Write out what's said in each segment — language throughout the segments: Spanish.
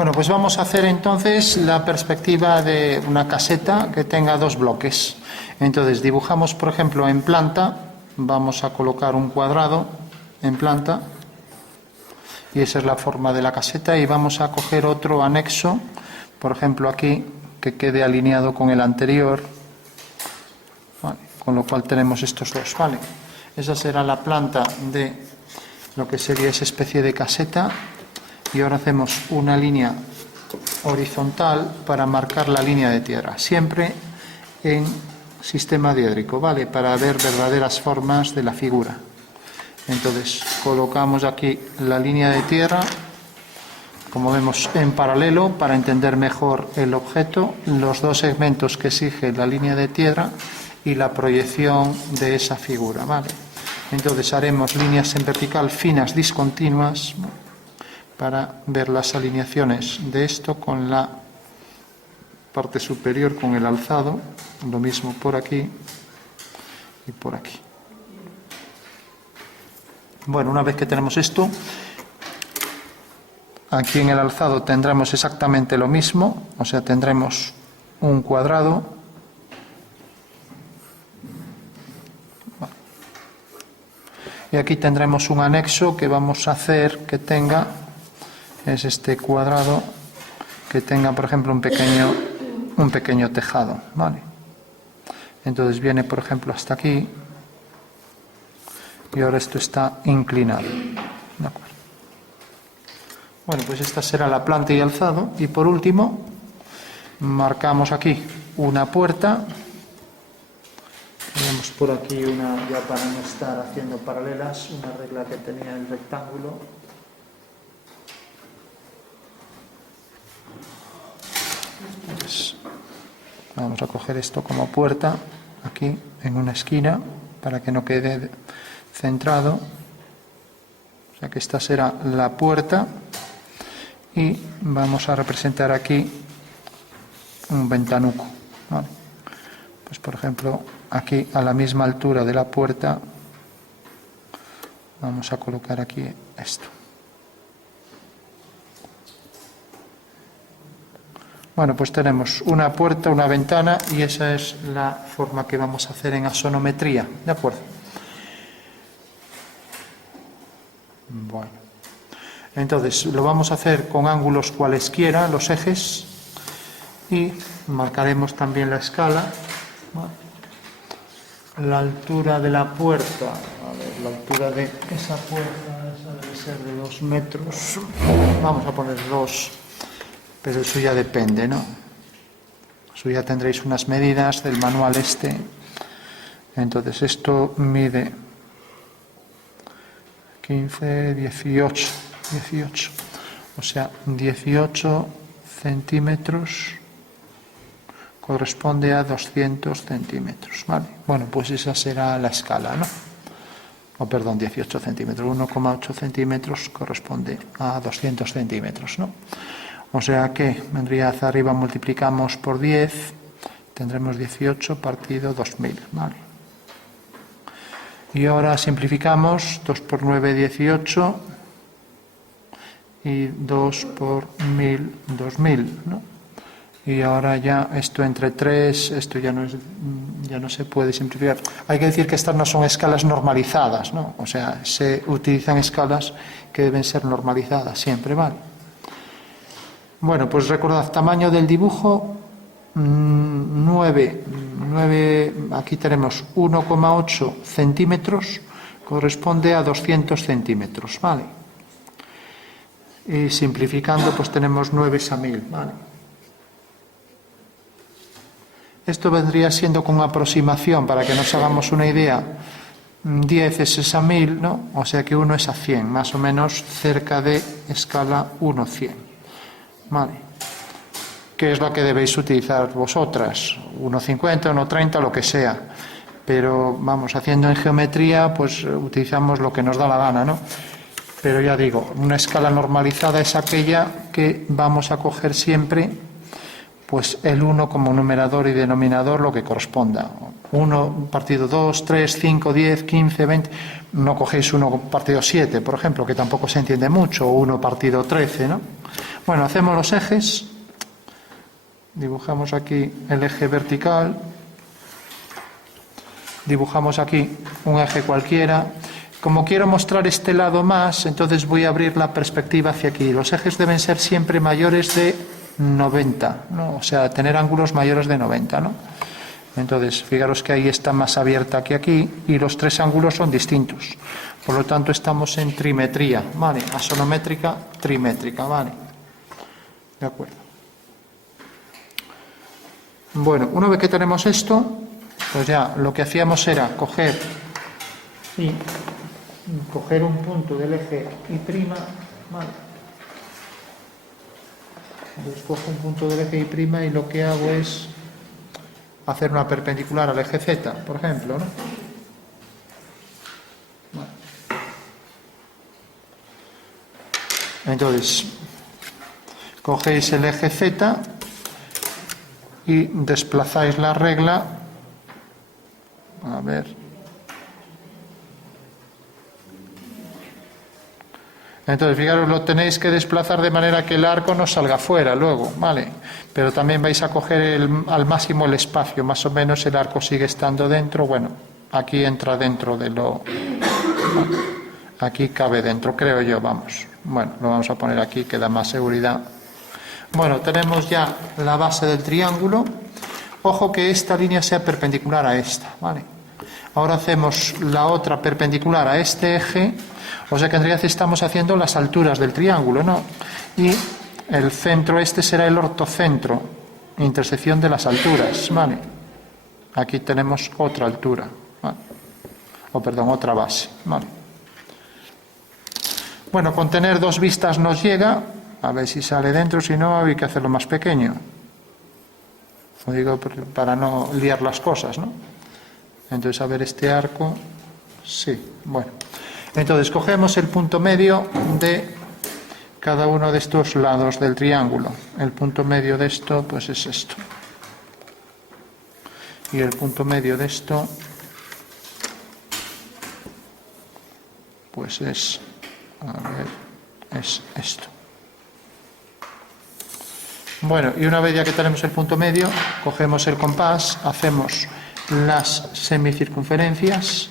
Bueno, pues vamos a hacer entonces la perspectiva de una caseta que tenga dos bloques. Entonces dibujamos, por ejemplo, en planta, vamos a colocar un cuadrado en planta, y esa es la forma de la caseta, y vamos a coger otro anexo, por ejemplo aquí, que quede alineado con el anterior, ¿vale? Con lo cual tenemos estos dos, ¿vale? Esa será la planta de lo que sería esa especie de caseta. Y ahora hacemos una línea horizontal para marcar la línea de tierra, siempre en sistema diédrico, ¿vale? Para ver verdaderas formas de la figura. Entonces colocamos aquí la línea de tierra, como vemos en paralelo, para entender mejor el objeto, los dos segmentos que exige la línea de tierra y la proyección de esa figura, ¿vale? Entonces haremos líneas en vertical finas discontinuas, ¿no?, para ver las alineaciones de esto con la parte superior, con el alzado, lo mismo por aquí y por aquí. Bueno, una vez que tenemos esto, aquí en el alzado tendremos exactamente lo mismo, o sea, tendremos un cuadrado, y aquí tendremos un anexo que vamos a hacer que tenga, es este cuadrado, que tenga, por ejemplo, un pequeño tejado, ¿vale? Entonces viene, por ejemplo, hasta aquí, y ahora esto está inclinado, ¿de acuerdo? Bueno, pues esta será la planta y alzado, y por último marcamos aquí una puerta. Tenemos por aquí una, ya para no estar haciendo paralelas, una regla que tenía el rectángulo. Pues vamos a coger esto como puerta aquí en una esquina para que no quede centrado. O sea que esta será la puerta, y vamos a representar aquí un ventanuco, ¿vale? Pues por ejemplo aquí a la misma altura de la puerta vamos a colocar aquí esto. Bueno, pues tenemos una puerta, una ventana, y esa es la forma que vamos a hacer en axonometría, ¿de acuerdo? Bueno, entonces lo vamos a hacer con ángulos cualesquiera, los ejes, y marcaremos también la escala, ¿vale? La altura de la puerta, a ver, la altura de esa puerta, esa debe ser de 2 metros, vamos a poner 2. Pero eso ya depende, ¿no? Eso ya tendréis unas medidas del manual este. Entonces esto mide 15, 18. O sea, 18 centímetros corresponde a 200 centímetros, ¿vale? Bueno, pues esa será la escala, ¿no? O perdón, 18 centímetros. 1,8 centímetros corresponde a 200 centímetros, ¿no? O sea que vendría hacia arriba, multiplicamos por 10, tendremos 18 partido 2000, ¿vale? Y ahora simplificamos, 2 por 9, 18, y 2 por 1000, 2000, ¿no? Y ahora ya esto entre 3, esto ya no se puede simplificar. Hay que decir que estas no son escalas normalizadas, ¿no? O sea, se utilizan escalas que deben ser normalizadas siempre, ¿vale? Bueno, pues recordad, tamaño del dibujo, 9, aquí tenemos 1,8 centímetros, corresponde a 200 centímetros, ¿vale? Y simplificando, pues tenemos 9 a 1000, ¿vale? Esto vendría siendo con aproximación, para que nos hagamos una idea, 10 es a 1000, ¿no? O sea que 1 es a 100, más o menos cerca de escala 1:100. Vale. ¿Qué es lo que debéis utilizar vosotras? 1,50, 1,30, lo que sea. Pero vamos, haciendo en geometría, pues utilizamos lo que nos da la gana, ¿no? Pero ya digo, una escala normalizada es aquella que vamos a coger siempre, pues el 1 como numerador y denominador, lo que corresponda. 1 partido 2, 3, 5, 10, 15, 20. No cogéis 1 partido 7, por ejemplo, que tampoco se entiende mucho, o 1 partido 13, ¿no? Bueno, hacemos los ejes. Dibujamos aquí el eje vertical. Dibujamos aquí un eje cualquiera. Como quiero mostrar este lado más, entonces voy a abrir la perspectiva hacia aquí. Los ejes deben ser siempre mayores de 90, ¿no? O sea, tener ángulos mayores de 90, ¿no? Entonces, fijaros que ahí está más abierta que aquí y los tres ángulos son distintos. Por lo tanto, estamos en trimetría, ¿vale? Asonométrica, trimétrica, ¿vale? De acuerdo. Bueno, una vez que tenemos esto, pues ya lo que hacíamos era coger un punto del eje Y', ¿vale? Entonces cojo un punto del eje Y' y lo que hago es hacer una perpendicular al eje Z, por ejemplo, ¿no? Vale. Entonces, cogéis el eje Z y desplazáis la regla. A ver. Entonces, fijaros, lo tenéis que desplazar de manera que el arco no salga fuera luego, ¿vale? Pero también vais a coger al máximo el espacio, más o menos el arco sigue estando dentro, bueno, aquí entra dentro de lo... Aquí cabe dentro, creo yo, vamos. Bueno, lo vamos a poner aquí, que da más seguridad. Bueno, tenemos ya la base del triángulo. Ojo que esta línea sea perpendicular a esta, ¿vale? Ahora hacemos la otra perpendicular a este eje. O sea que en realidad estamos haciendo las alturas del triángulo, ¿no? Y el centro este será el ortocentro, intersección de las alturas, ¿vale? Aquí tenemos otra altura, ¿vale? O perdón, otra base, ¿vale? Bueno, con tener dos vistas nos llega. A ver si sale dentro, si no hay que hacerlo más pequeño. Lo digo para no liar las cosas, ¿no? Entonces, a ver, este arco, sí, bueno. Entonces, cogemos el punto medio de cada uno de estos lados del triángulo. El punto medio de esto, pues es esto. Y el punto medio de esto, pues es, a ver, es esto. Bueno, y una vez ya que tenemos el punto medio, cogemos el compás, hacemos las semicircunferencias.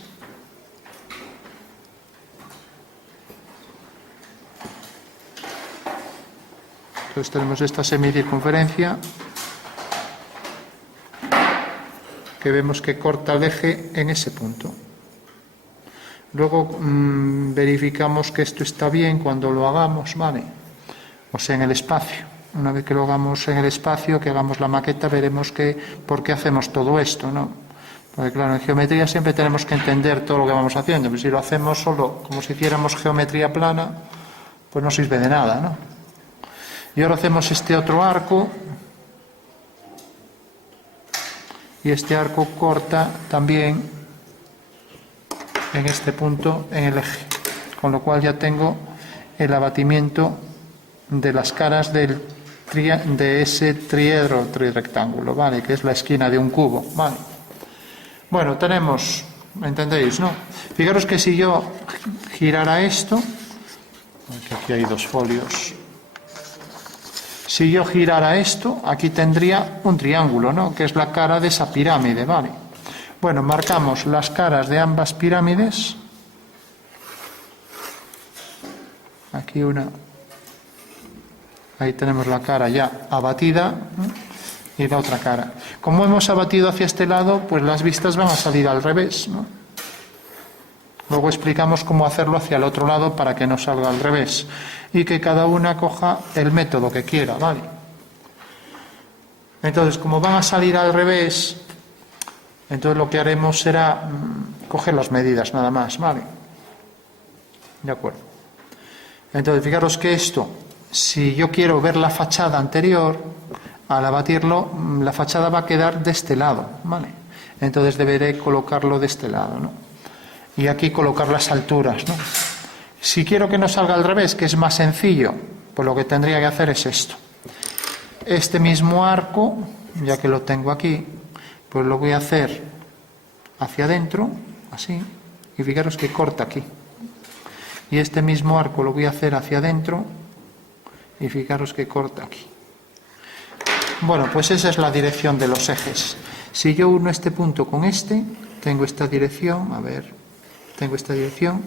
Entonces tenemos esta semicircunferencia que vemos que corta el eje en ese punto. Luego verificamos que esto está bien cuando lo hagamos, ¿vale? O sea, en el espacio. Una vez que lo hagamos en el espacio, que hagamos la maqueta, veremos por qué hacemos todo esto, ¿no? Porque claro, en geometría siempre tenemos que entender todo lo que vamos haciendo. Pero si lo hacemos solo como si hiciéramos geometría plana, pues no sirve de nada, ¿no? Y ahora hacemos este otro arco. Y este arco corta también en este punto en el eje. Con lo cual ya tengo el abatimiento de las caras de ese triedro trirectángulo, ¿vale? Que es la esquina de un cubo, ¿vale? Bueno, tenemos, ¿entendéis, no? Fijaros que si yo girara esto, aquí hay dos folios. Si yo girara esto, aquí tendría un triángulo, ¿no? Que es la cara de esa pirámide, ¿vale? Bueno, marcamos las caras de ambas pirámides. Aquí una. Ahí tenemos la cara ya abatida, ¿no? Y la otra cara. Como hemos abatido hacia este lado, pues las vistas van a salir al revés, ¿no? Luego explicamos cómo hacerlo hacia el otro lado para que no salga al revés. Y que cada una coja el método que quiera, ¿vale? Entonces, como van a salir al revés, entonces lo que haremos será coger las medidas nada más, ¿vale? De acuerdo. Entonces, fijaros que esto, si yo quiero ver la fachada anterior, al abatirlo, la fachada va a quedar de este lado, ¿vale? Entonces deberé colocarlo de este lado, ¿no? Y aquí colocar las alturas, ¿no? Si quiero que no salga al revés, que es más sencillo, pues lo que tendría que hacer es esto. Este mismo arco, ya que lo tengo aquí, pues lo voy a hacer hacia adentro, así, y fijaros que corta aquí. Y este mismo arco lo voy a hacer hacia adentro, y fijaros que corta aquí. Bueno, pues esa es la dirección de los ejes. Si yo uno este punto con este, tengo esta dirección, a ver, tengo esta dirección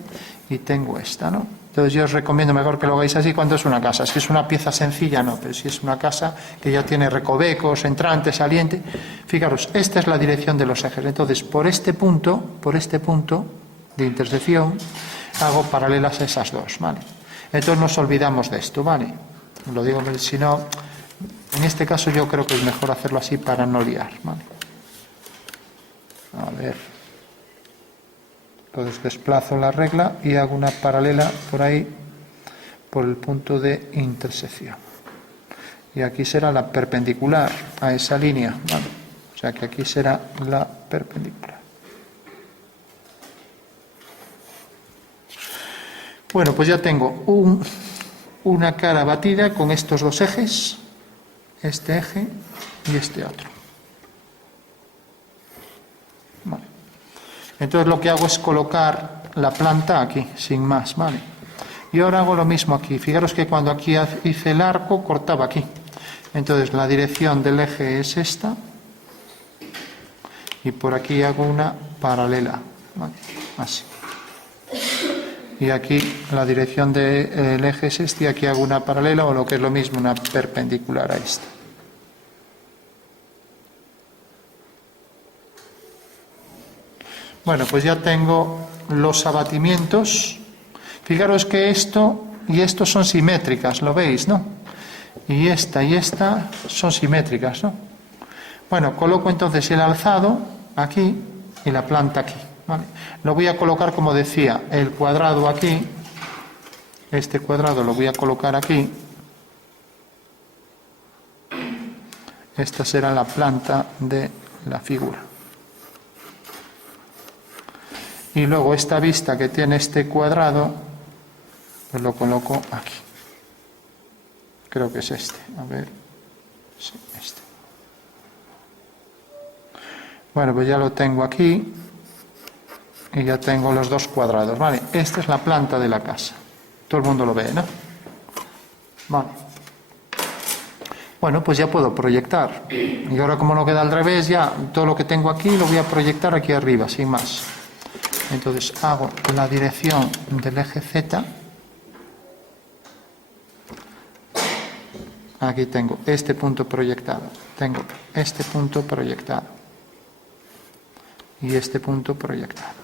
y tengo esta, ¿no? Entonces yo os recomiendo mejor que lo hagáis así cuando es una casa. Si es una pieza sencilla, no, pero si es una casa que ya tiene recovecos, entrante, saliente, fijaros, esta es la dirección de los ejes. Entonces, por este punto de intersección, hago paralelas a esas dos, ¿vale? Entonces nos olvidamos de esto, ¿vale? Lo digo, si no, en este caso yo creo que es mejor hacerlo así para no liar, ¿vale? A ver. Entonces desplazo la regla y hago una paralela por ahí, por el punto de intersección. Y aquí será la perpendicular a esa línea, ¿vale? O sea que aquí será la perpendicular. Bueno, pues ya tengo una cara batida con estos dos ejes, este eje y este otro. Vale. Entonces lo que hago es colocar la planta aquí, sin más, ¿vale? Y ahora hago lo mismo aquí. Fijaros que cuando aquí hice el arco, cortaba aquí. Entonces la dirección del eje es esta. Y por aquí hago una paralela, ¿vale? Así. Y aquí la dirección del eje es este, y aquí hago una paralela, o lo que es lo mismo, una perpendicular a esta. Bueno, pues ya tengo los abatimientos. Fijaros que esto y esto son simétricas, ¿lo veis, no? Y esta son simétricas, ¿no? Bueno, coloco entonces el alzado aquí y la planta aquí, ¿vale? Lo voy a colocar, como decía, el cuadrado aquí. Este cuadrado lo voy a colocar aquí. Esta será la planta de la figura. Y luego esta vista que tiene este cuadrado, pues lo coloco aquí. Creo que es este. A ver. Sí, este. Bueno, pues ya lo tengo aquí. Y ya tengo los dos cuadrados, ¿vale? Esta es la planta de la casa. Todo el mundo lo ve, ¿no? Vale. Bueno, pues ya puedo proyectar. Y ahora, como no queda al revés, ya todo lo que tengo aquí lo voy a proyectar aquí arriba, sin más. Entonces hago la dirección del eje Z. Aquí tengo este punto proyectado. Tengo este punto proyectado. Y este punto proyectado.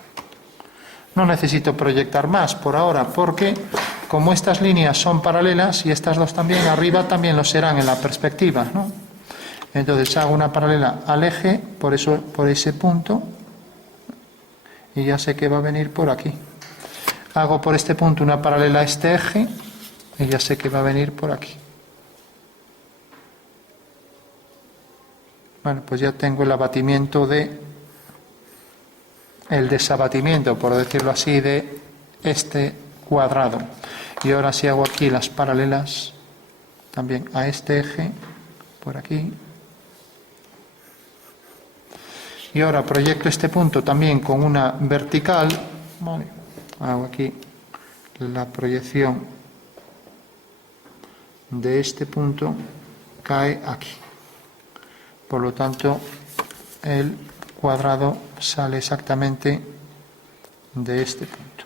No necesito proyectar más por ahora, porque como estas líneas son paralelas y estas dos también, arriba también lo serán en la perspectiva, ¿no? Entonces hago una paralela al eje, por ese punto, y ya sé que va a venir por aquí. Hago por este punto una paralela a este eje, y ya sé que va a venir por aquí. Bueno, pues ya tengo el abatimiento el desabatimiento, por decirlo así, de este cuadrado. Y ahora si hago aquí las paralelas también a este eje, por aquí. Y ahora proyecto este punto también con una vertical, ¿vale? Hago aquí la proyección de este punto, cae aquí. Por lo tanto, el cuadrado sale exactamente de este punto.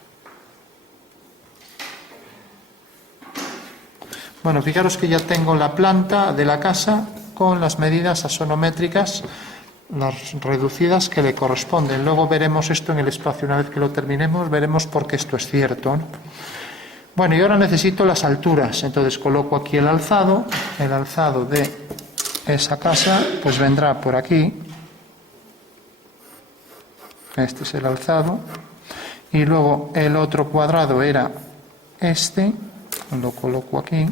Bueno, fijaros que ya tengo la planta de la casa con las medidas axonométricas, las reducidas que le corresponden. Luego veremos esto en el espacio, una vez que lo terminemos, veremos por qué esto es cierto, ¿no? Bueno, y ahora necesito las alturas, entonces coloco aquí el alzado de esa casa, pues vendrá por aquí. Este es el alzado. Y luego el otro cuadrado era este. Lo coloco aquí.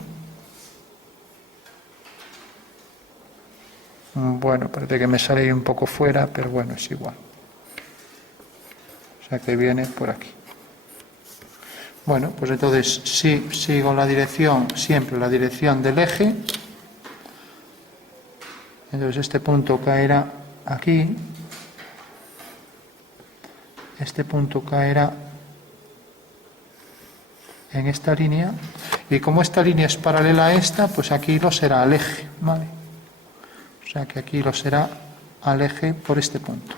Bueno, parece que me sale ahí un poco fuera, pero bueno, es igual. O sea que viene por aquí. Bueno, pues entonces sí, sigo la dirección, siempre la dirección del eje. Entonces este punto caerá aquí. este punto caerá en esta línea, y como esta línea es paralela a esta, pues aquí lo será al eje, ¿vale? O sea que aquí lo será al eje por este punto.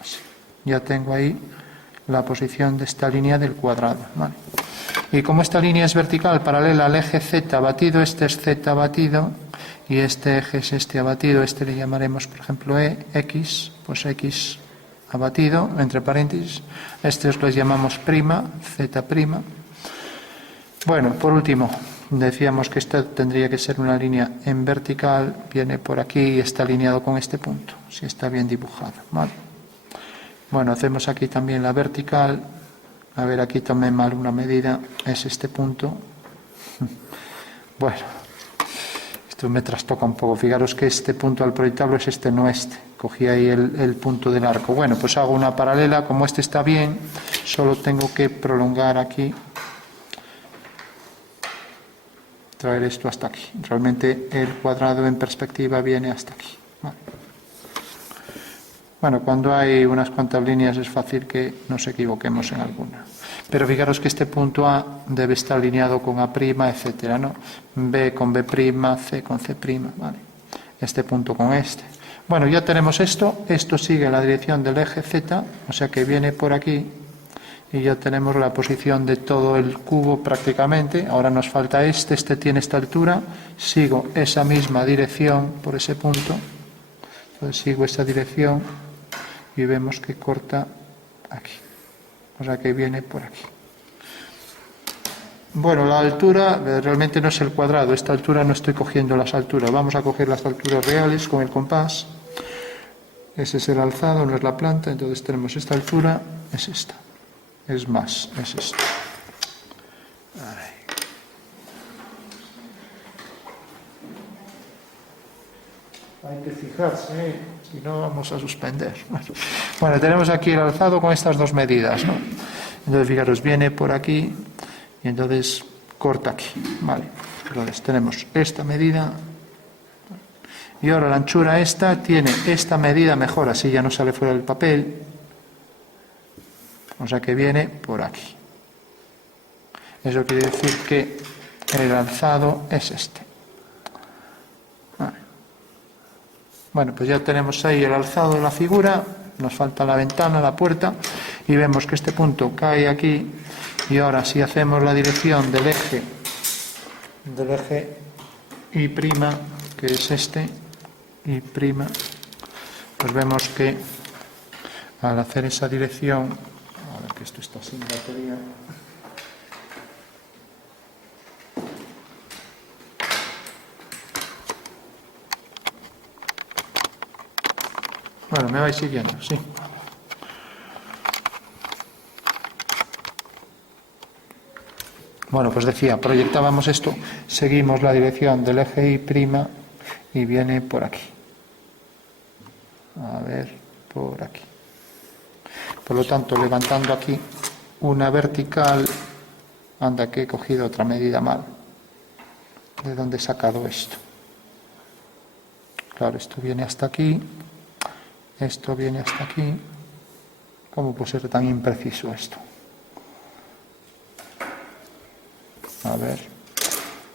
Así. Ya tengo ahí la posición de esta línea del cuadrado, ¿vale? Y como esta línea es vertical, paralela al eje z batido, este es z batido, y este eje es este abatido, este le llamaremos, por ejemplo, x, pues x abatido, entre paréntesis, estos los llamamos prima, z prima. Bueno, por último, decíamos que esto tendría que ser una línea en vertical, viene por aquí y está alineado con este punto, si está bien dibujado, ¿vale? Bueno, hacemos aquí también la vertical, a ver, aquí tomé mal una medida, es este punto. Bueno, esto me trastoca un poco, fijaros que este punto al proyectarlo es este, no este, cogí ahí el punto del arco. Bueno, pues hago una paralela, como este está bien, solo tengo que prolongar aquí, traer esto hasta aquí. Realmente el cuadrado en perspectiva viene hasta aquí. Vale. Bueno, cuando hay unas cuantas líneas es fácil que nos equivoquemos en alguna. Pero fijaros que este punto A debe estar alineado con A', etcétera, ¿no? B con B', C con C', ¿vale? Este punto con este. Bueno, ya tenemos esto. Esto sigue la dirección del eje Z, o sea que viene por aquí. Y ya tenemos la posición de todo el cubo prácticamente. Ahora nos falta este tiene esta altura. Sigo esa misma dirección por ese punto. Entonces sigo esa dirección y vemos que corta aquí. O sea que viene por aquí. Bueno, la altura realmente no es el cuadrado. Esta altura no estoy cogiendo las alturas. Vamos a coger las alturas reales con el compás. Ese es el alzado, no es la planta. Entonces tenemos esta altura, es esta. Es más, es esto. Hay que fijarse, si no vamos a suspender. Bueno, tenemos aquí el alzado con estas dos medidas, ¿no? Entonces, fijaros, viene por aquí y entonces corta aquí, ¿vale? Entonces tenemos esta medida y ahora la anchura esta tiene esta medida mejor, así ya no sale fuera del papel. O sea que viene por aquí. Eso quiere decir que el alzado es este. Vale. Bueno, pues ya tenemos ahí el alzado de la figura. Nos falta la ventana, la puerta. Y vemos que este punto cae aquí. Y ahora si hacemos la dirección del eje Y', que es este, Y', pues vemos que al hacer esa dirección, que esto está sin batería. Bueno, me vais siguiendo, sí. Bueno, pues decía, proyectábamos esto, seguimos la dirección del eje Y' y viene por aquí. A ver, por aquí. Por lo tanto, levantando aquí una vertical, anda que he cogido otra medida mal. ¿De dónde he sacado esto? Claro, esto viene hasta aquí, esto viene hasta aquí. ¿Cómo puede ser tan impreciso esto? A ver,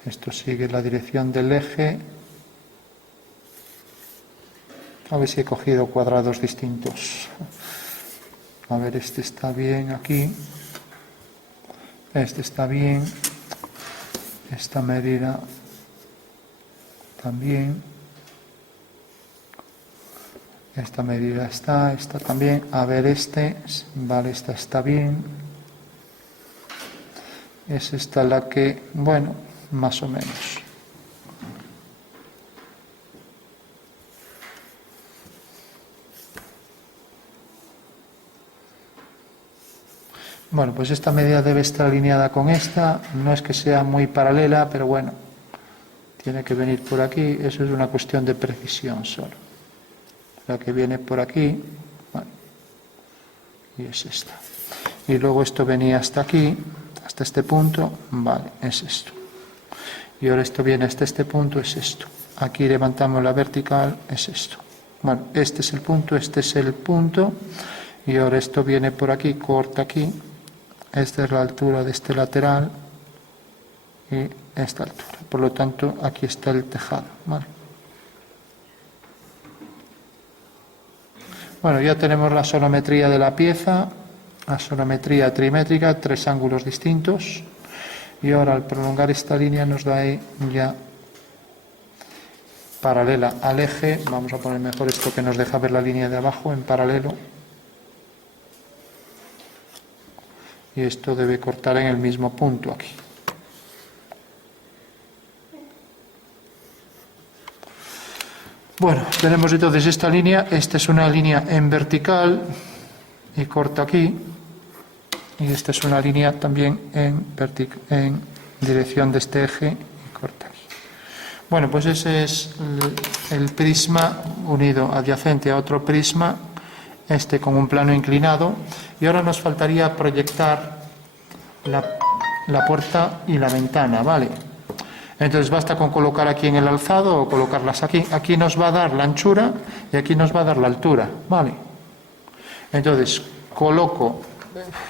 esto sigue la dirección del eje. A ver si he cogido cuadrados distintos. A ver, este está bien aquí. Este está bien. Esta medida también. Esta medida está, esta también. A ver, vale, esta está bien. Es esta la que, bueno, más o menos. Bueno, pues esta medida debe estar alineada con esta. No es que sea muy paralela, pero bueno, tiene que venir por aquí. Eso es una cuestión de precisión solo. La que viene por aquí, bueno, y es esta. Y luego esto venía hasta aquí, hasta este punto, vale, es esto. Y ahora esto viene hasta este punto, es esto. Aquí levantamos la vertical, es esto. Bueno, este es el punto, Y ahora esto viene por aquí, corta aquí. Esta es la altura de este lateral y esta altura. Por lo tanto, aquí está el tejado, ¿vale? Bueno, ya tenemos la sonometría de la pieza, la sonometría trimétrica, 3 ángulos distintos. Y ahora al prolongar esta línea nos da ahí ya paralela al eje. Vamos a poner mejor esto que nos deja ver la línea de abajo en paralelo. Y esto debe cortar en el mismo punto aquí. Bueno, tenemos entonces esta línea. Esta es una línea en vertical y corta aquí. Y esta es una línea también en dirección de este eje y corta aquí. Bueno, pues ese es el prisma unido adyacente a otro prisma, este con un plano inclinado. Y ahora nos faltaría proyectar la puerta y la ventana, ¿vale? Entonces basta con colocar aquí en el alzado o colocarlas aquí. Aquí nos va a dar la anchura y aquí nos va a dar la altura, ¿vale? Entonces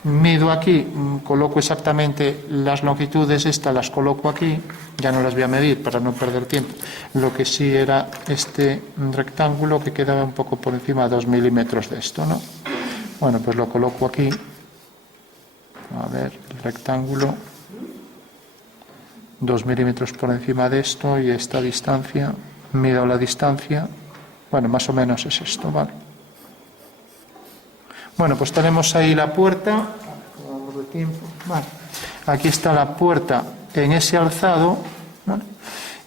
mido aquí, coloco exactamente las longitudes, estas las coloco aquí, ya no las voy a medir para no perder tiempo. Lo que sí era este rectángulo que quedaba un poco por encima de 2 milímetros de esto, ¿no? Bueno, pues lo coloco aquí. A ver, el rectángulo, 2 milímetros por encima de esto y esta distancia, mido la distancia, bueno, más o menos es esto, ¿vale? Bueno, pues tenemos ahí la puerta, vamos de tiempo, vale. Aquí está la puerta en ese alzado, ¿vale?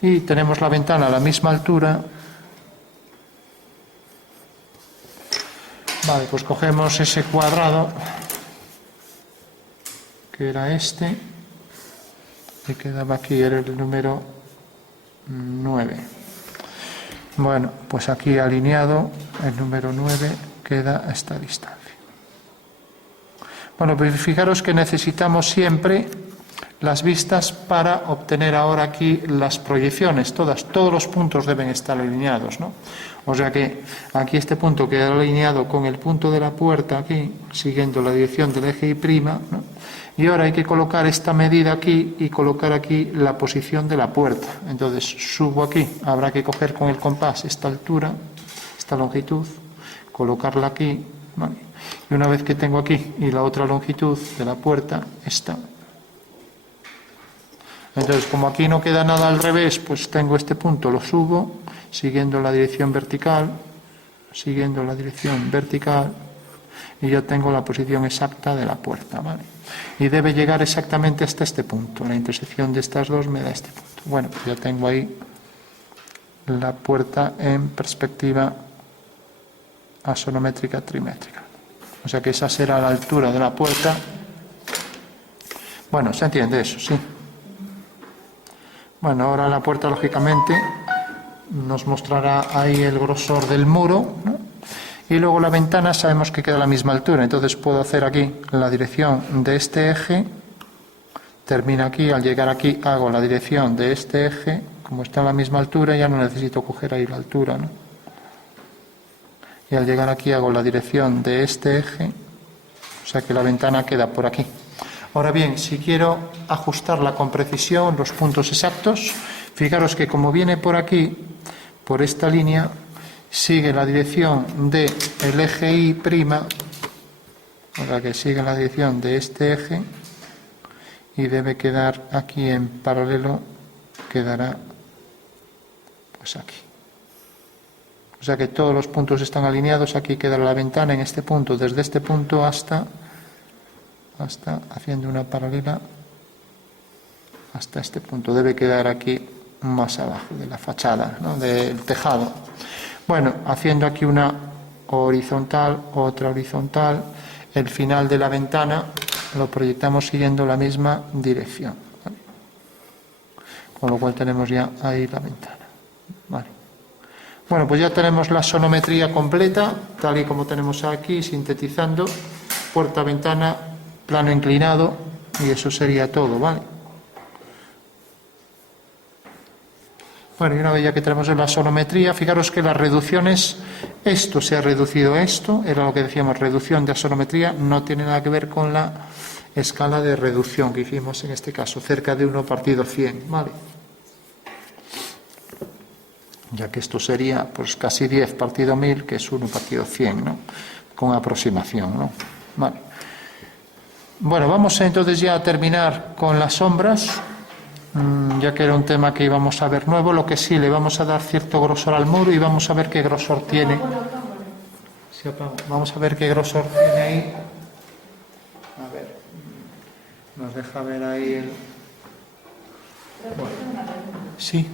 Y tenemos la ventana a la misma altura. Vale, pues cogemos ese cuadrado, que era este, que quedaba aquí, era el número 9. Bueno, pues aquí alineado, el número 9 queda a esta distancia. Bueno, pues fijaros que necesitamos siempre las vistas para obtener ahora aquí las proyecciones. Todos los puntos deben estar alineados, ¿no? O sea que aquí este punto queda alineado con el punto de la puerta aquí, siguiendo la dirección del eje Y', ¿no? Y ahora hay que colocar esta medida aquí y colocar aquí la posición de la puerta. Entonces subo aquí, habrá que coger con el compás esta altura, esta longitud, colocarla aquí, ¿vale? Y una vez que tengo aquí y la otra longitud de la puerta, esta. Entonces, como aquí no queda nada al revés, pues tengo este punto, lo subo, siguiendo la dirección vertical, y ya tengo la posición exacta de la puerta, ¿vale? Y debe llegar exactamente hasta este punto. La intersección de estas dos me da este punto. Bueno, pues ya tengo ahí la puerta en perspectiva asonométrica trimétrica. O sea que esa será la altura de la puerta. Bueno, se entiende eso, sí. Bueno, ahora la puerta, lógicamente, nos mostrará ahí el grosor del muro, ¿no? Y luego la ventana sabemos que queda a la misma altura. Entonces puedo hacer aquí la dirección de este eje. Termina aquí, al llegar aquí hago la dirección de este eje. Como está a la misma altura, ya no necesito coger ahí la altura, ¿no? Y al llegar aquí hago la dirección de este eje, o sea que la ventana queda por aquí. Ahora bien, si quiero ajustarla con precisión, los puntos exactos, fijaros que como viene por aquí, por esta línea, sigue la dirección del eje Y', o sea que sigue la dirección de este eje, y debe quedar aquí en paralelo, quedará pues aquí. O sea que todos los puntos están alineados, aquí queda la ventana en este punto, desde este punto hasta haciendo una paralela hasta este punto. Debe quedar aquí más abajo de la fachada, ¿no? Del tejado. Bueno, haciendo aquí una horizontal, otra horizontal, el final de la ventana lo proyectamos siguiendo la misma dirección, ¿vale? Con lo cual tenemos ya ahí la ventana, ¿vale? Bueno, pues ya tenemos la sonometría completa, tal y como tenemos aquí, sintetizando, puerta, ventana, plano inclinado, y eso sería todo, ¿vale? Bueno, y una vez ya que tenemos la sonometría, fijaros que las reducciones, esto se ha reducido a esto, era lo que decíamos, reducción de sonometría, no tiene nada que ver con la escala de reducción que hicimos en este caso, cerca de 1 partido 100, ¿vale? Ya que esto sería pues casi 10 partido 1000, que es 1 partido 100, ¿no? Con aproximación, ¿no? Vale. Bueno, vamos entonces ya a terminar con las sombras, ya que era un tema que íbamos a ver nuevo. Lo que sí, le vamos a dar cierto grosor al muro y vamos a ver qué grosor tiene. Vamos a ver qué grosor tiene ahí. A ver, nos deja ver ahí el... Bueno. Sí.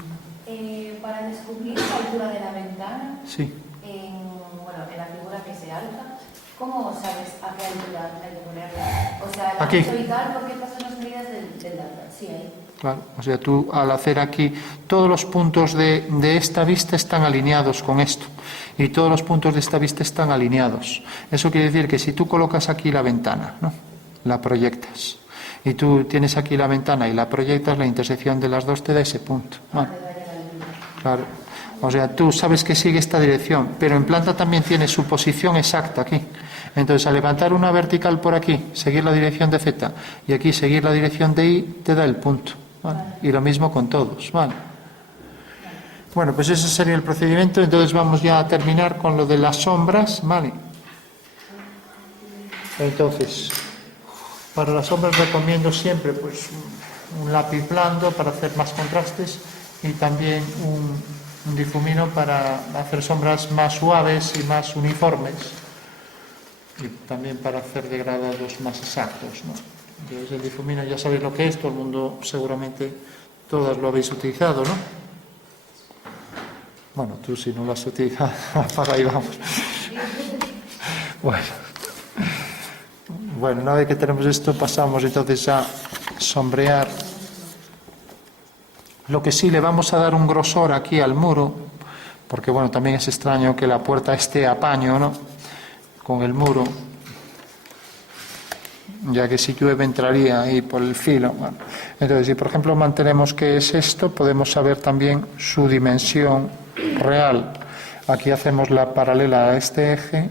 Para descubrir la altura de la ventana, sí. en la figura que se alza, ¿cómo sabes a qué altura hay que ponerla? O sea, aquí. ¿por qué pasan las medidas del data? Sí, ahí. Claro, o sea, tú al hacer aquí, todos los puntos de esta vista están alineados con esto, y todos los puntos de esta vista están alineados. Eso quiere decir que si tú colocas aquí la ventana, ¿no? La proyectas, y tú tienes aquí la ventana y la proyectas, la intersección de las dos te da ese punto. ¿Vale? Claro. O sea, tú sabes que sigue esta dirección, pero en planta también tiene su posición exacta aquí. Entonces, al levantar una vertical por aquí, seguir la dirección de Z, y aquí seguir la dirección de Y, te da el punto. ¿Vale? Y lo mismo con todos. ¿Vale? Bueno, pues ese sería el procedimiento. Entonces vamos ya a terminar con lo de las sombras. ¿Vale? Entonces, para las sombras recomiendo siempre pues un lápiz blando para hacer más contrastes y también un difumino para hacer sombras más suaves y más uniformes, y también para hacer degradados más exactos, ¿no? Entonces el difumino ya sabéis lo que es, todo el mundo seguramente todas lo habéis utilizado, ¿no? Bueno, tú si no lo has utilizado, apaga y vamos. Bueno, una vez que tenemos esto pasamos entonces a sombrear. Lo que sí, le vamos a dar un grosor aquí al muro, porque bueno, también es extraño que la puerta esté a paño, ¿no? Con el muro, ya que si llueve entraría ahí por el filo. Bueno, entonces, si por ejemplo mantenemos que es esto, podemos saber también su dimensión real. Aquí hacemos la paralela a este eje.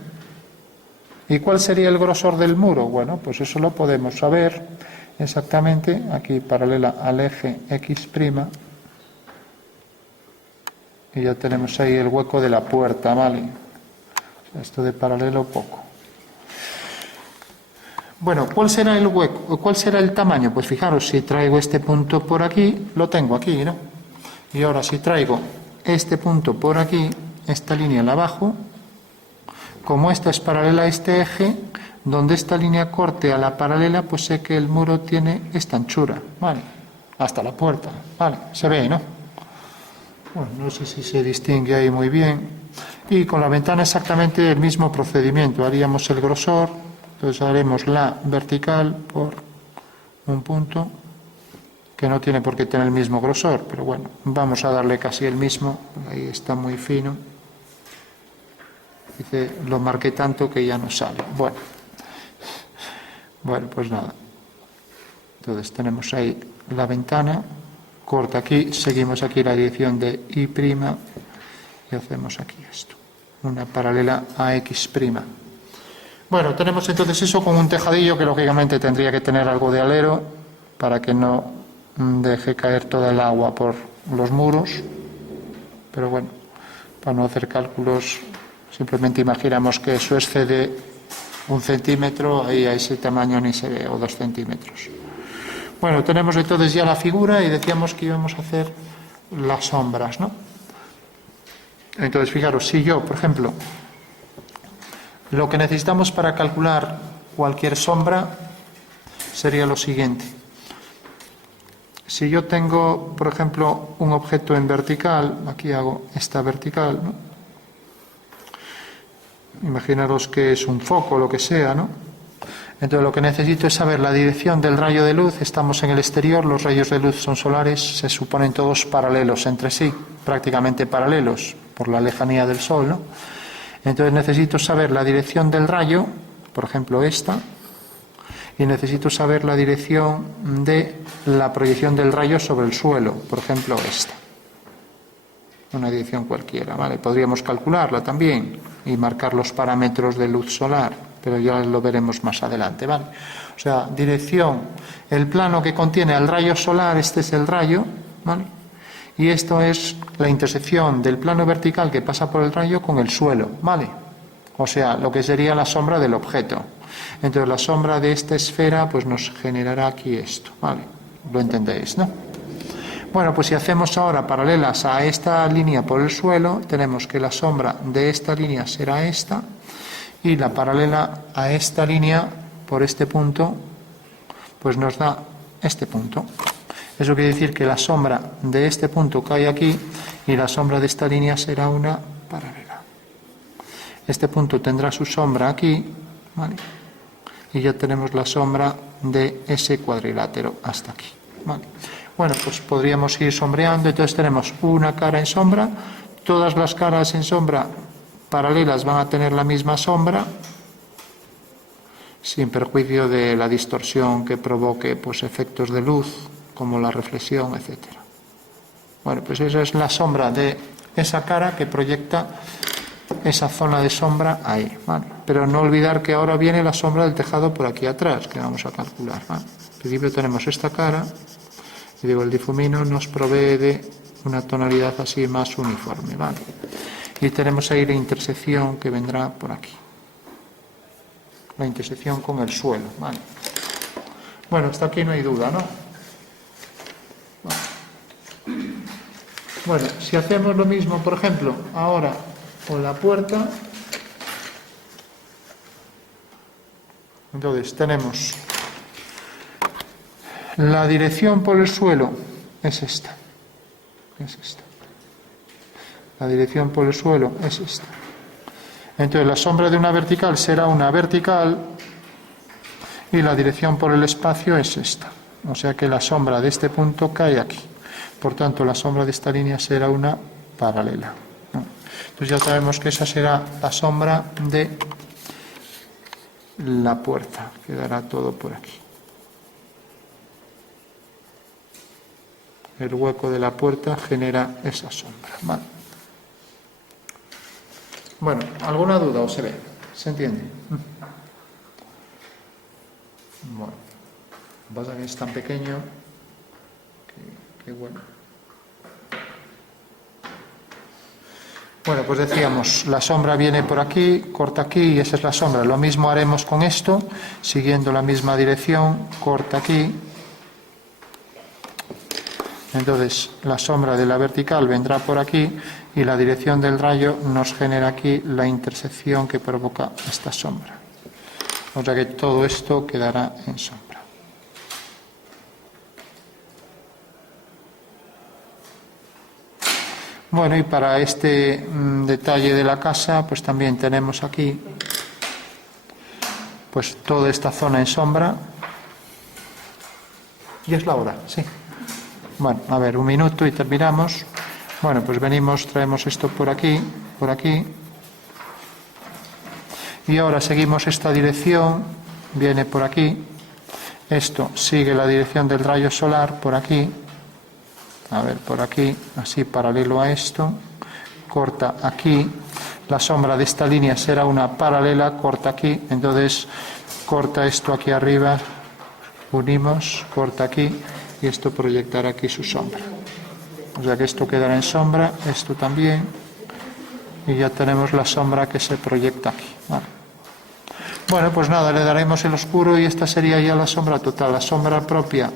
¿Y cuál sería el grosor del muro? Bueno, pues eso lo podemos saber exactamente, aquí paralela al eje X', y ya tenemos ahí el hueco de la puerta, ¿vale? Esto de paralelo poco. Bueno, ¿cuál será el hueco? ¿Cuál será el tamaño? Pues fijaros, si traigo este punto por aquí, lo tengo aquí, ¿no? Y ahora si traigo este punto por aquí, esta línea la bajo, como esta es paralela a este eje, donde esta línea corte a la paralela, pues sé que el muro tiene esta anchura, ¿vale? Hasta la puerta, ¿vale? Se ve, ¿no? Bueno, no sé si se distingue ahí muy bien. Y con la ventana exactamente el mismo procedimiento. Haríamos el grosor, entonces haremos la vertical por un punto, que no tiene por qué tener el mismo grosor, pero bueno, vamos a darle casi el mismo, ahí está muy fino. Dice, lo marqué tanto que ya no sale. Bueno, pues nada. Entonces tenemos ahí la ventana, corta aquí, seguimos aquí la dirección de Y' y hacemos aquí esto, una paralela a X'. Bueno, tenemos entonces eso con un tejadillo que lógicamente tendría que tener algo de alero para que no deje caer toda el agua por los muros, pero bueno, para no hacer cálculos simplemente imaginamos que eso excede 1 centímetro, ahí a ese tamaño ni se ve, o 2 centímetros. Bueno, tenemos entonces ya la figura y decíamos que íbamos a hacer las sombras, ¿no? Entonces, fijaros, si yo, por ejemplo, lo que necesitamos para calcular cualquier sombra sería lo siguiente. Si yo tengo, por ejemplo, un objeto en vertical, aquí hago esta vertical, ¿no? Imaginaros que es un foco, lo que sea, ¿no? Entonces lo que necesito es saber la dirección del rayo de luz. Estamos en el exterior, los rayos de luz son solares, se suponen todos paralelos entre sí, prácticamente paralelos por la lejanía del Sol, ¿no? Entonces necesito saber la dirección del rayo, por ejemplo esta, y necesito saber la dirección de la proyección del rayo sobre el suelo, por ejemplo esta. una dirección cualquiera, ¿vale? Podríamos calcularla también y marcar los parámetros de luz solar, pero ya lo veremos más adelante, ¿vale? O sea, dirección, el plano que contiene el rayo solar, este es el rayo, ¿vale? Y esto es la intersección del plano vertical que pasa por el rayo con el suelo, ¿vale? O sea, lo que sería la sombra del objeto. Entonces, la sombra de esta esfera, pues nos generará aquí esto, ¿vale? Lo entendéis, ¿no? Bueno, pues si hacemos ahora paralelas a esta línea por el suelo, tenemos que la sombra de esta línea será esta, y la paralela a esta línea por este punto, pues nos da este punto. Eso quiere decir que la sombra de este punto cae aquí y la sombra de esta línea será una paralela. Este punto tendrá su sombra aquí, ¿vale? Y ya tenemos la sombra de ese cuadrilátero hasta aquí, ¿vale? Bueno, pues podríamos ir sombreando. Entonces tenemos una cara en sombra, todas las caras en sombra paralelas van a tener la misma sombra, sin perjuicio de la distorsión que provoque pues efectos de luz, como la reflexión, etc. Bueno, pues esa es la sombra de esa cara que proyecta esa zona de sombra ahí, ¿vale? Pero no olvidar que ahora viene la sombra del tejado por aquí atrás, que vamos a calcular, ¿vale? En principio tenemos esta cara, y digo, el difumino nos provee de una tonalidad así más uniforme, ¿vale? Y tenemos ahí la intersección que vendrá por aquí. La intersección con el suelo, ¿vale? Bueno, hasta aquí no hay duda, ¿no? Vale. Bueno, si hacemos lo mismo, por ejemplo, ahora con la puerta, entonces tenemos la dirección por el suelo es esta. Es esta. La dirección por el suelo es esta. Entonces la sombra de una vertical será una vertical y la dirección por el espacio es esta. O sea que la sombra de este punto cae aquí. Por tanto, la sombra de esta línea será una paralela. Entonces ya sabemos que esa será la sombra de la puerta. Quedará todo por aquí. El hueco de la puerta genera esa sombra, ¿vale? Bueno, ¿alguna duda o se ve? ¿Se entiende? Bueno, lo que pasa es que es tan pequeño que bueno. Bueno, pues decíamos, la sombra viene por aquí, corta aquí y esa es la sombra. Lo mismo haremos con esto, siguiendo la misma dirección, corta aquí. Entonces, la sombra de la vertical vendrá por aquí y la dirección del rayo nos genera aquí la intersección que provoca esta sombra. O sea que todo esto quedará en sombra. Bueno, y para este detalle de la casa, pues también tenemos aquí pues toda esta zona en sombra. ¿Y es la hora? Sí. Bueno, a ver, un minuto y terminamos. Bueno, pues venimos, traemos esto por aquí, por aquí. Y ahora seguimos esta dirección, viene por aquí. Esto sigue la dirección del rayo solar por aquí. A ver, por aquí, así paralelo a esto. Corta aquí. La sombra de esta línea será una paralela, corta aquí. Entonces, corta esto aquí arriba. Unimos, corta aquí. Y esto proyectará aquí su sombra. O sea que esto quedará en sombra, esto también. Y ya tenemos la sombra que se proyecta aquí. ¿Vale? Bueno, pues nada, le daremos el oscuro y esta sería ya la sombra total. La sombra propia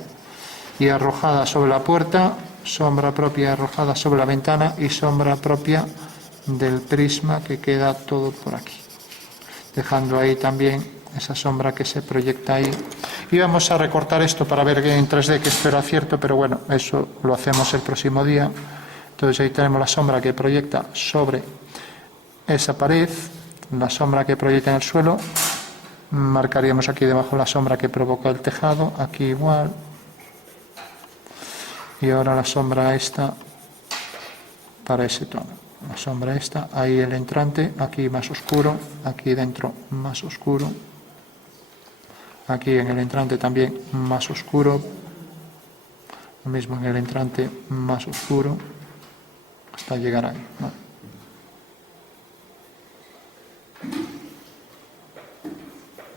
y arrojada sobre la puerta, sombra propia y arrojada sobre la ventana y sombra propia del prisma que queda todo por aquí. Dejando ahí también esa sombra que se proyecta ahí. Y vamos a recortar esto para ver en 3D, que espero acierto, pero bueno, eso lo hacemos el próximo día. Entonces ahí tenemos la sombra que proyecta sobre esa pared, la sombra que proyecta en el suelo. Marcaríamos aquí debajo la sombra que provoca el tejado, aquí igual. Y ahora la sombra esta para ese tono. La sombra esta, ahí el entrante, aquí más oscuro, aquí dentro más oscuro. Aquí en el entrante también más oscuro. Lo mismo en el entrante más oscuro. hasta llegar ahí, ¿vale?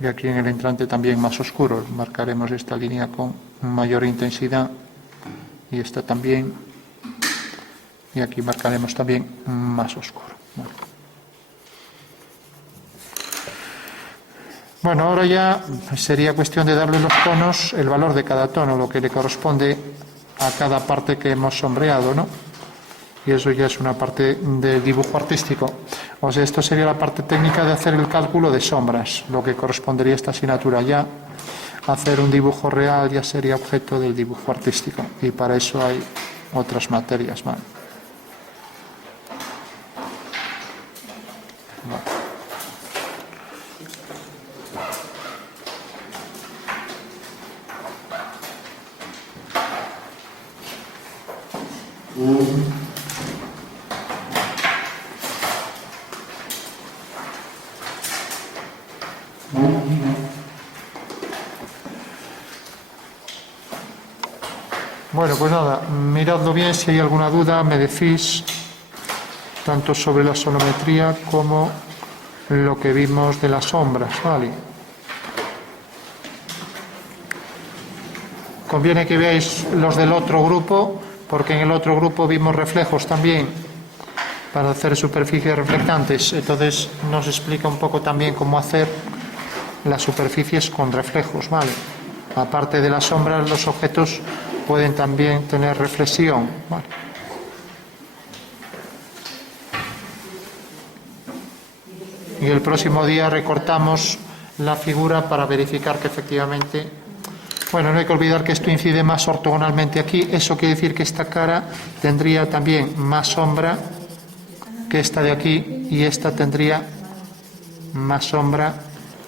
Y aquí en el entrante también más oscuro, marcaremos esta línea con mayor intensidad y esta también, y aquí marcaremos también más oscuro, ¿vale? Bueno, ahora ya sería cuestión de darle los tonos, el valor de cada tono, lo que le corresponde a cada parte que hemos sombreado, ¿no? Y eso ya es una parte del dibujo artístico. O sea, esto sería la parte técnica de hacer el cálculo de sombras, lo que correspondería a esta asignatura. Ya hacer un dibujo real ya sería objeto del dibujo artístico, y para eso hay otras materias, ¿vale? Bueno, pues nada, miradlo bien, si hay alguna duda me decís, tanto sobre la sonometría como lo que vimos de las sombras, ¿vale? Conviene que veáis los del otro grupo, porque en el otro grupo vimos reflejos también para hacer superficies reflectantes. Entonces nos explica un poco también cómo hacer las superficies con reflejos, ¿vale? Aparte de las sombras, los objetos pueden también tener reflexión, ¿vale? Y el próximo día recortamos la figura para verificar que efectivamente... Bueno, no hay que olvidar que esto incide más ortogonalmente aquí. Eso quiere decir que esta cara tendría también más sombra que esta de aquí, y esta tendría más sombra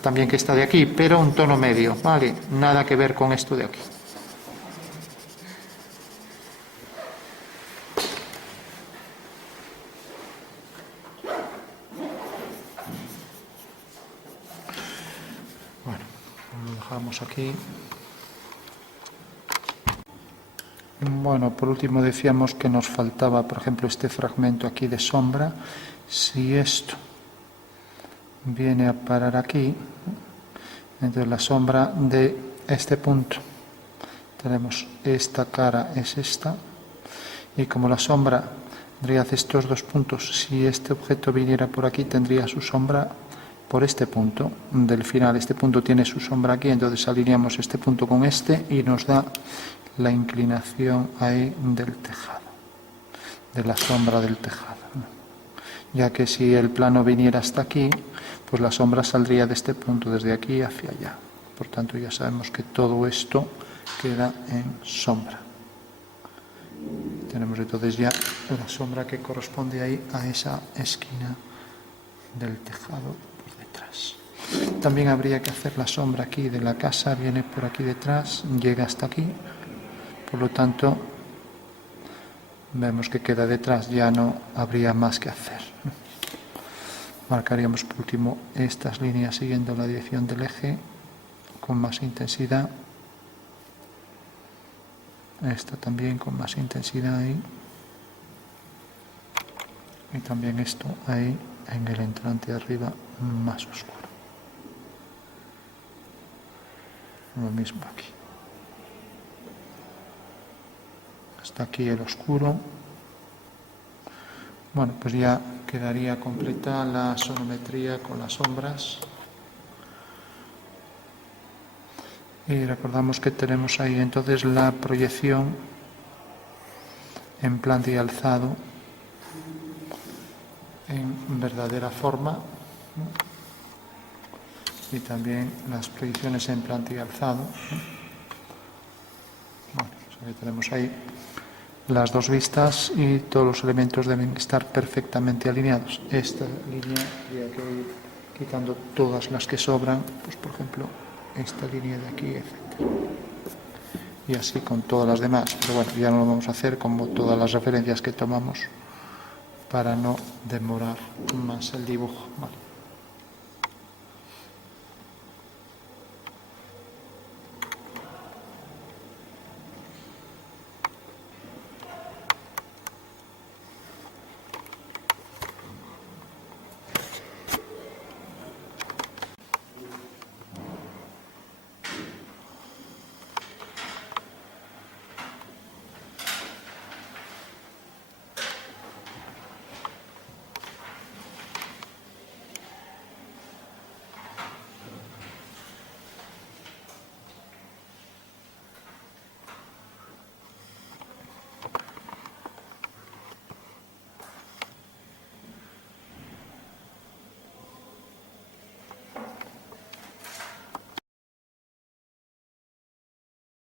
también que esta de aquí, pero un tono medio, ¿vale? Nada que ver con esto de aquí. Bueno, lo dejamos aquí. Bueno, por último decíamos que nos faltaba, por ejemplo, este fragmento aquí de sombra. Si esto viene a parar aquí, entonces la sombra de este punto, tenemos esta cara es esta, y como la sombra tendría estos dos puntos, si este objeto viniera por aquí tendría su sombra por este punto del final. Este punto tiene su sombra aquí, entonces alineamos este punto con este y nos da la inclinación ahí del tejado, de la sombra del tejado, ya que si el plano viniera hasta aquí, pues la sombra saldría de este punto, desde aquí hacia allá. Por tanto, ya sabemos que todo esto queda en sombra. Tenemos entonces ya la sombra que corresponde ahí a esa esquina del tejado por detrás. También habría que hacer la sombra aquí de la casa, viene por aquí detrás, llega hasta aquí. Por lo tanto, vemos que queda detrás, ya no habría más que hacer. Marcaríamos por último estas líneas siguiendo la dirección del eje con más intensidad. Esta también con más intensidad ahí. Y también esto ahí en el entrante arriba más oscuro. Lo mismo aquí. Hasta aquí el oscuro. Bueno, pues ya quedaría completa la sonometría con las sombras. Y recordamos que tenemos ahí entonces la proyección en planta y alzado en verdadera forma, ¿no? Y también las proyecciones en planta y alzado, ¿no? Bueno, pues aquí tenemos ahí las dos vistas y todos los elementos deben estar perfectamente alineados. Esta línea habría que ir quitando todas las que sobran, pues por ejemplo esta línea de aquí, etc. Y así con todas las demás, pero bueno, ya no lo vamos a hacer como todas las referencias que tomamos para no demorar más el dibujo. Vale.